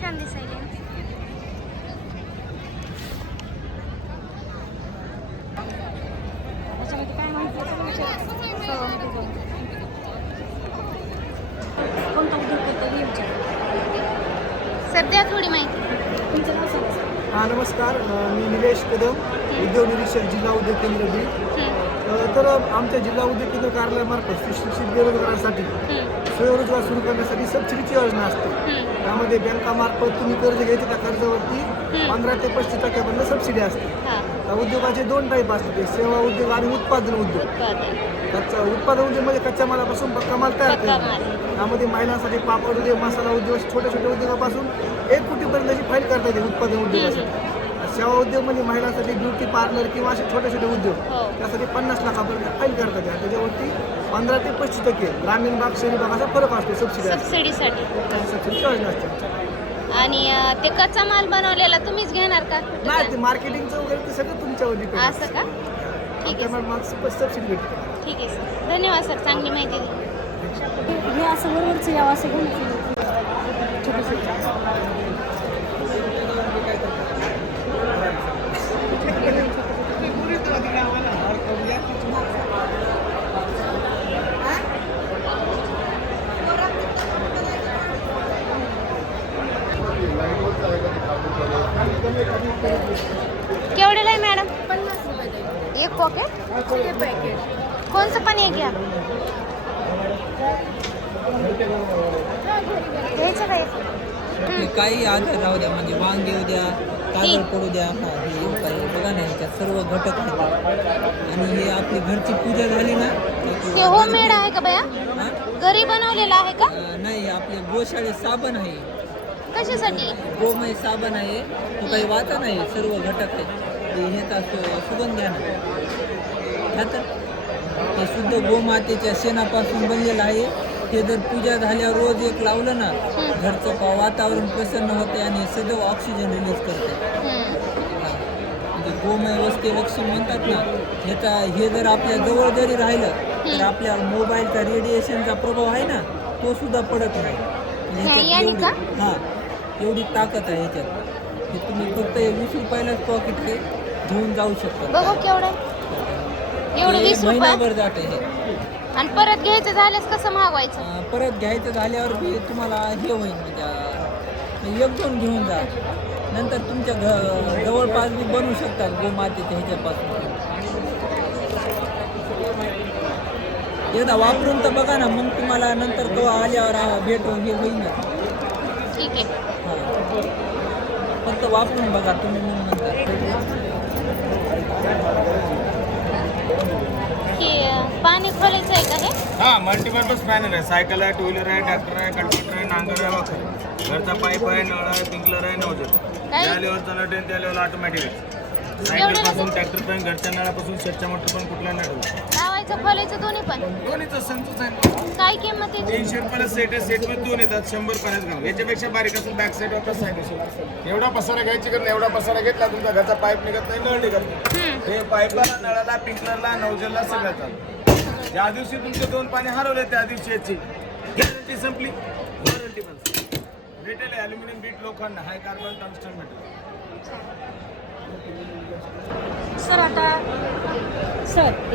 छान दिसायले. त्याच्यामध्ये काय माहिती कोणता उद्योग करतो सध्या थोडी माहिती तुमचं नाव सांगा. हां नमस्कार, मी निलेश कदम, उद्योग निरीक्षक जिल्हा उद्योग केंद्र बीड. तर आमच्या जिल्हा उद्योग केंद्र कार्यालयामार्फत सुशिक्षित बेरोजगारांसाठी स्वयंरोजगार सुरू करण्यासाठी सबसिडीची योजना असते. त्यामध्ये बँकामार्फत तुम्ही कर्ज घ्यायचे त्या कर्जावरती 15 ते 35% सबसिडी असते. त्या उद्योगाचे 2 टाईप असतात, सेवा उद्योग आणि उत्पादन उद्योग. उत्पादन उद्योग म्हणजे कच्च्या मालापासून पक्का माल तयार करणे. त्यामध्ये महिलांसाठी पापड उद्योग, मसाला उद्योग, छोट्या छोट्या उद्योगापासून 1 कोटीपर्यंतची फाईल करता येते उत्पादन उद्योगासाठी. सेवा उद्योग म्हणजे महिलांसाठी ब्युटी पार्लर किंवा असे छोटे छोटे उद्योग, त्यासाठी 50 लाखापर्यंत फाईल करता येते. त्याच्यावरती 15 ते 35% ग्रामीण भाग शहरी भागाचा फरक असतो सबसिडीसाठी. सबसिडी योजना असते. आणि ते कच्चा माल बनवलेला तुम्हीच घेणार का? नाही, ते मार्केटिंगचं वगैरे ते सगळं तुमच्यावर डिपेंड असं का? ठीक आहे, सबसिडी भेटते. ठीक आहे सर, धन्यवाद सर, चांगली माहिती दिली. हे असं बरोबरच यावं असं घेऊन केवढ्याला आहे मॅडम? 50 रुपये. एक पॉकेट? कोणचं पण एक घ्या. घ्यायचं काय? काही आधार राहू द्या, म्हणजे वांगे उद्या, काजळ पडू द्या, काही बघा ना, त्यात सर्व घटक आहेत. आणि हे आपली घरची पूजा झाली ना, ते होममेड आहे का बया? घरी बनवलेलं आहे का? नाही, आपले गोशाळे साबण आहे. कशासाठी? गोमय साबण आहे, तो काही वाचा नाही, सर्व घटक आहेत. ते ह्याचा सुगंध घ्या ना, घ्या तर. ते शुद्ध गोमातेच्या शेणापासून बनलेलं आहे. ते जर पूजा झाल्यावर रोज एक लावलं ना, घरचं वातावरण प्रसन्न होते आणि सदैव ऑक्सिजन रिलीज करते. म्हणजे गोमय वस्ते लक्ष्मी म्हणतात ना, ह्याचा हे जर आपल्या जवळ जरी राहिलं तर आपल्या मोबाईलचा रेडिएशनचा प्रभाव आहे ना, तो सुद्धा पडत नाही. एवढी ताकद आहे ह्याच्यात. हे तुम्ही फक्त 20 रुपयालाच पॉकेट हे घेऊन जाऊ शकता. बघू केवढं एवढं 20 रुपये महिनाभर जाते हे. आणि परत घ्यायचं झाल्यास कसं मागवायचं? परत घ्यायचं झाल्यावर तुम्हाला हे होईल, म्हणजे 1-2 घेऊन जा. नंतर तुमच्या जवळपास बी बनवू शकतात गोमातेच्या ह्याच्यापासून. एकदा वापरून तर बघा ना, मग तुम्हाला नंतर तो आल्यावर भेट हे होईल ना. ठीक आहे, फक्त वापरून बघा तुम्ही, मग नंतर. पाणी खोलायचं आहे का हे? हां, मल्टीपर्पज पॅनल आहे. सायकल आहे, 2 व्हीलर आहे, ट्रॅक्टर आहे, कल्टिवेटर आहे, नांगर आहे, वापर आहे. घरचा पाईप आहे, नळ आहे, स्प्रिंकलर आहे, नोजल. ज्या लेवलचा नट आहे त्या लेवल ऑटोमॅटिक आहे. सायकलपासून ट्रॅक्टरपर्यंत, घरच्या नळापासून शेतच्या मोटरपर्यंत कुठला नट लावायचं खोलायचं दोन्ही पण? दोन्हीचं संच आहे. काय किंमत आहे? 300 रुपयाला सेट आहे. सेटमध्ये 2 येतात, 100 ग्राम. याच्यापेक्षा बारीक असेल बॅक साईड वापस साईड असेल. एवढा पसारा घ्यायची कारण एवढा पसारा घेतला तुमचा घरचा पाईप निघत नाही, नळ निघत नाही. हे पाईपला, नळाला, स्प्रिंकलरला, नोजलला सगळं चालतं. ज्या दिवशी तुमचे 2 पाणी हरवले त्या दिवशी याची गॅरंटी संपली, वॉरंटी पण. रिटेल आहे, ॲल्युमिनियम, बीट, लोखंड, हाय कार्बन, टंगस्टन मेटल. सर आता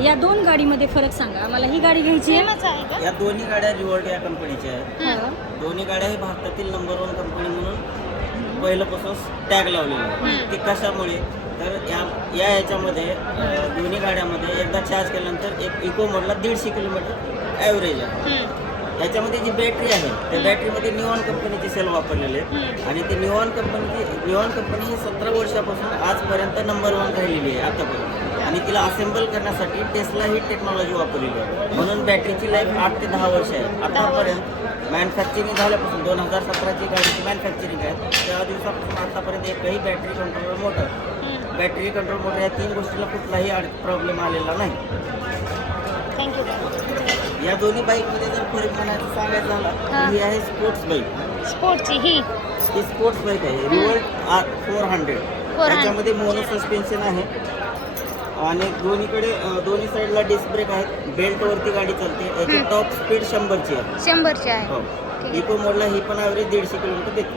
या 2 गाडीमध्ये फरक सांगा आम्हाला. ही गाडी घ्यायची आहे? या दोन्ही गाड्या रिवॉल्ट या कंपनीच्या आहेत. दोन्ही गाड्या ही भारतातील नंबर 1 कंपनी म्हणून पहिल्यापासून टॅग लावलेली आहे. ती कशामुळे तर याच्यामध्ये दोन्ही गाड्यामध्ये एकदा चार्ज केल्यानंतर एक इको मोडला 150 किलोमीटर ॲव्हरेज आहे. त्याच्यामध्ये जी बॅटरी आहे त्या बॅटरीमध्ये निऑन कंपनीची सेल वापरलेले आहेत. आणि ती निऑन कंपनी ही 17 वर्षापासून आजपर्यंत नंबर 1 राहिलेली आहे आतापर्यंत. आणि तिला असेंबल करण्यासाठी टेस्ला ही टेक्नॉलॉजी वापरलेली आहे. म्हणून बॅटरीची लाईफ 8 ते 10 वर्ष आहे. आतापर्यंत मॅन्युफॅक्चरिंग झाल्यापासून 2017ची गाडीची मॅन्युफॅक्चरिंग आहे, त्या दिवसापासून आतापर्यंत एकही बॅटरी कंट्रोलर मोटर या 3 गोष्टीला कुठलाही प्रॉब्लेम आलेला नाही. थँक्यू. या दोन्ही बाईकमध्ये जर फरक म्हणायचं सांगायचं झालं, ही आहे स्पोर्ट्स बाईक. स्पोर्टची ही स्पोर्ट्स बाईक आहे, रिव्हॉल्ट 400. त्याच्यामध्ये मोनो सस्पेन्शन आहे आणि दोन्ही साईडला डिस्क ब्रेक आहेत. बेल्टवरती गाडी चालते. याची टॉप स्पीड 100ची आहे. 100ची आहे. हो. इको मोडला ही पण ॲव्हरेज 150 किलोमीटर देते.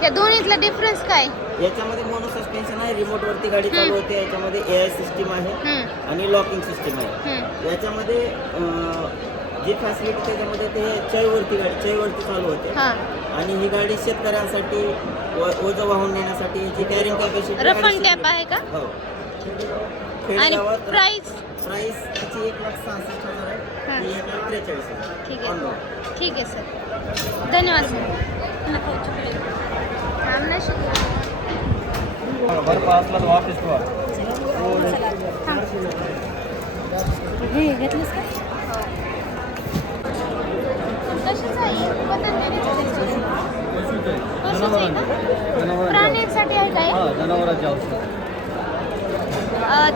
त्या दोन्हीतला डिफरन्स काय? याच्यामध्ये मोनो सस्पेन्शन आहे, रिमोट वरती गाडी चालू होते. याच्यामध्ये AI सिस्टीम आहे आणि लॉकिंग सिस्टीम आहे. याच्यामध्ये जी फॅसिलिटी त्याच्यामध्ये ते चैवरती चालू होते. आणि ही गाडी शेतकऱ्यांसाठी ओझं वाहून नेण्यासाठी जी carrying capacity rough and tough आहे का? हो. आणि खेडेगावात प्राइस? प्राइस तिची 1,66,000 आहे, ही 1,43,000. ठीक आहे, ठीक आहे सर, धन्यवाद सर. हे घेतलंस का? कशाचं आहे? पतंजलीचं आहे. पशुचं आहे का? प्राण्यांसाठी आहे काय?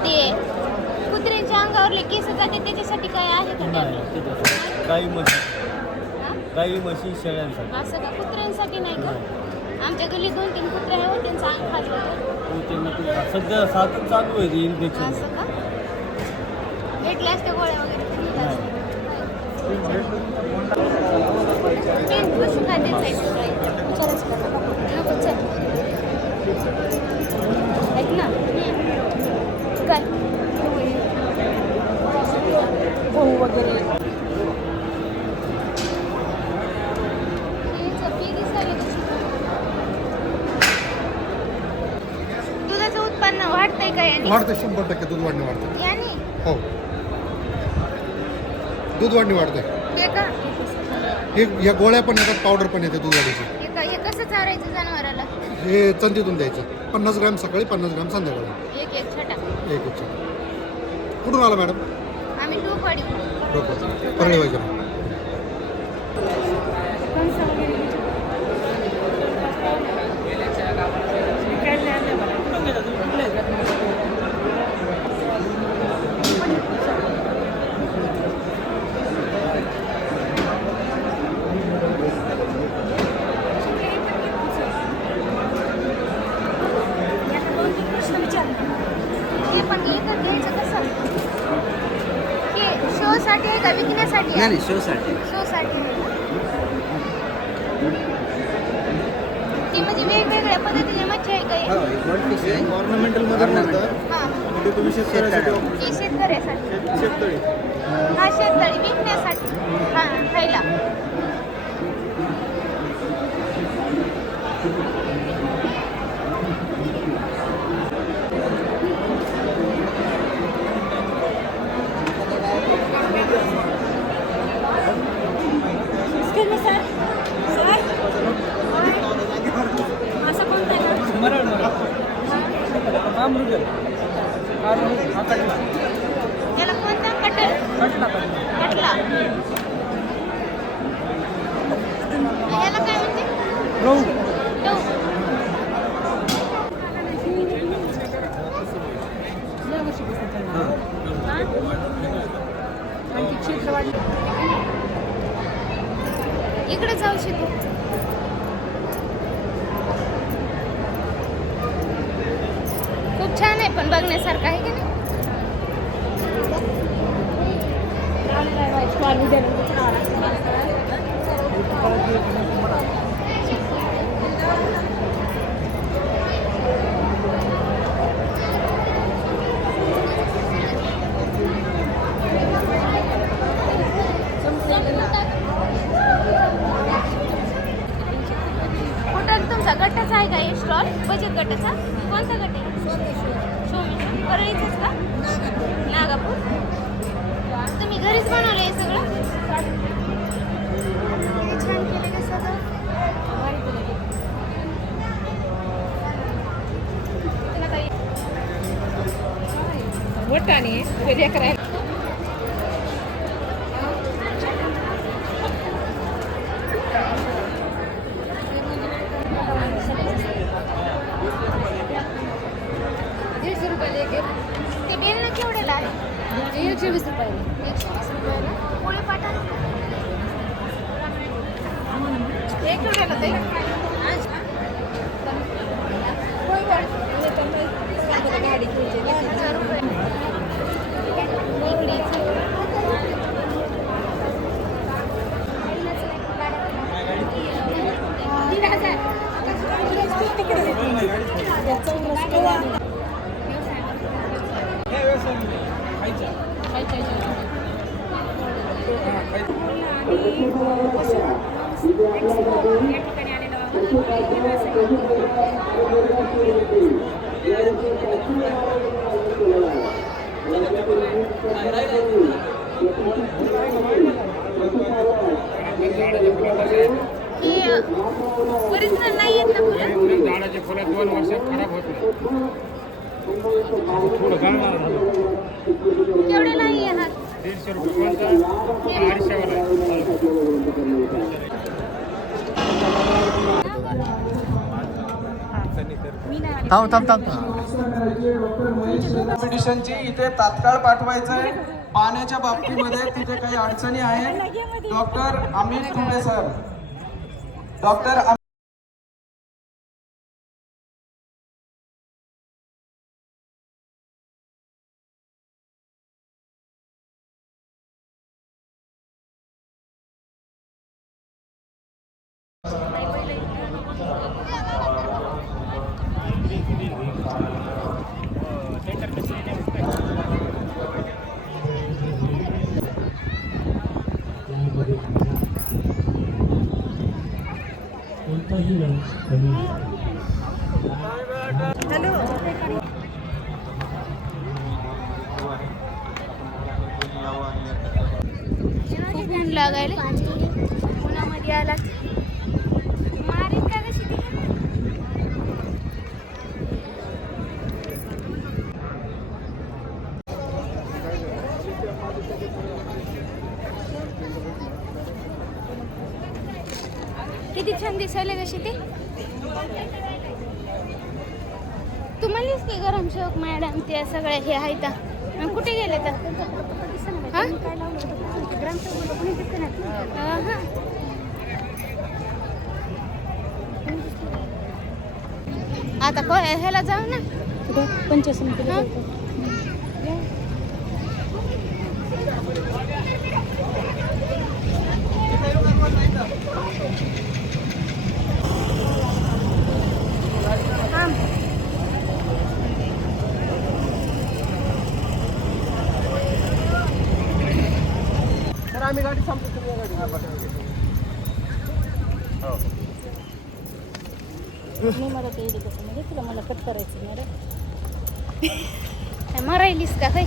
ते कुत्र्यांच्या अंगावरले केस जाते त्याच्यासाठी काय आहे का टॅबलेट? गाई म्हशी शेळ्यांसाठी असं का? कुत्र्यांसाठी नाही का? आमच्या गल्लीत 2-3 कुत्रे आहे, त्यांचं अंग खाजवतं. सध्या सातच चालू आहे इन्फेक्शन. असं का? भेटल्या असत्या गोळ्या वगैरे तर दिल्या असत्या. ते पशुखाद्याचं आहे सगळं. विचारायचं का? नको, चल. ऐक ना. काय? गहू वगैरे. दुधाचं उत्पन्न वाढतंय का याने? वाढतं 100% दूध वाढणे वाढतं. याने? हो, दूध वाढणे वाढतंय. ते का? हे या गोळ्या पण येतात, पावडर पण येते दूध वाढीची. हे कसं चारायचं जनावराला? हे चंदीतून द्यायचं. 50 ग्रॅम सकाळी, 50 ग्रॅम संध्याकाळी. एक छोटा. एक एक. कुठून आला मॅडम? आम्ही टोकवाडी. परळी वगैरे. ते पण एकच घ्यायचं कसं? हे शोसाठी आहे का विकण्यासाठी? नाही, शोसाठी. शोसाठी. ती म्हणजे वेगवेगळ्या पद्धतीने मच्छी आहे का हे? ऑर्नामेंटल मध्ये मिळतं. हां. ते तुम्ही शेतकऱ्यासाठी हे शेतकऱ्यासाठी. शेतकरी. हा शेततळी विकण्यासाठी. हां, खायला. Excuse me, sir. Sir? असं कोणतं आहे का? याला कोणता? कटल? कटला. याला काय म्हणते? गहू. इकडे जाऊ शकतो. खूप छान आहे, पण बघण्यासारखं आहे की नाही? कुठं तुमचा गटाचा आहे का हे स्टॉल? बचत गटाचा? कोणता गट आहे? सोमेश्वर. परळीचंच का? नागापूर. तुम्ही घरीच बनवलं हे सगळं? किती छान केलं का सगळं? तुला काही वटाणे वेगळ्या करायला. ते बेल ना केवढ्याला आहे? 120 रुपये. 120 रुपयाला. पोळी पाटा हे केवढ्याला ताई? गाडी 1,000 रुपये. इकडे 1,000. ओरिजिनल नाही आहेत ना फुलं? झाडाचे फुलं 2 वर्षात खराब होत नाही. थोडं गळणार झालं. केवढे नाही येणार? 150 रुपये कोणता 250 वाला कॉम्पिटिशनची इथे तात्काळ पाठवायचंय. पाण्याच्या बाबतीमध्ये तिथे काही अडचणी आहेत. डॉक्टर अमित कुंडे सर, डॉक्टर खूप ऊन लागायला उन्हामध्ये आला मारीन का कशी ती? किती छान दिसायला कशी ते. तू म्हणलीस की गरम शोक मॅडम ते सगळे हे आहेत कुठे गेले तर आता ह्याला जाऊ ना पंचायत आम्ही गाडी संपली. मी मला ते कसं म्हणजे तुला मला कट करायचं नाही रे. मरायलीस का काय?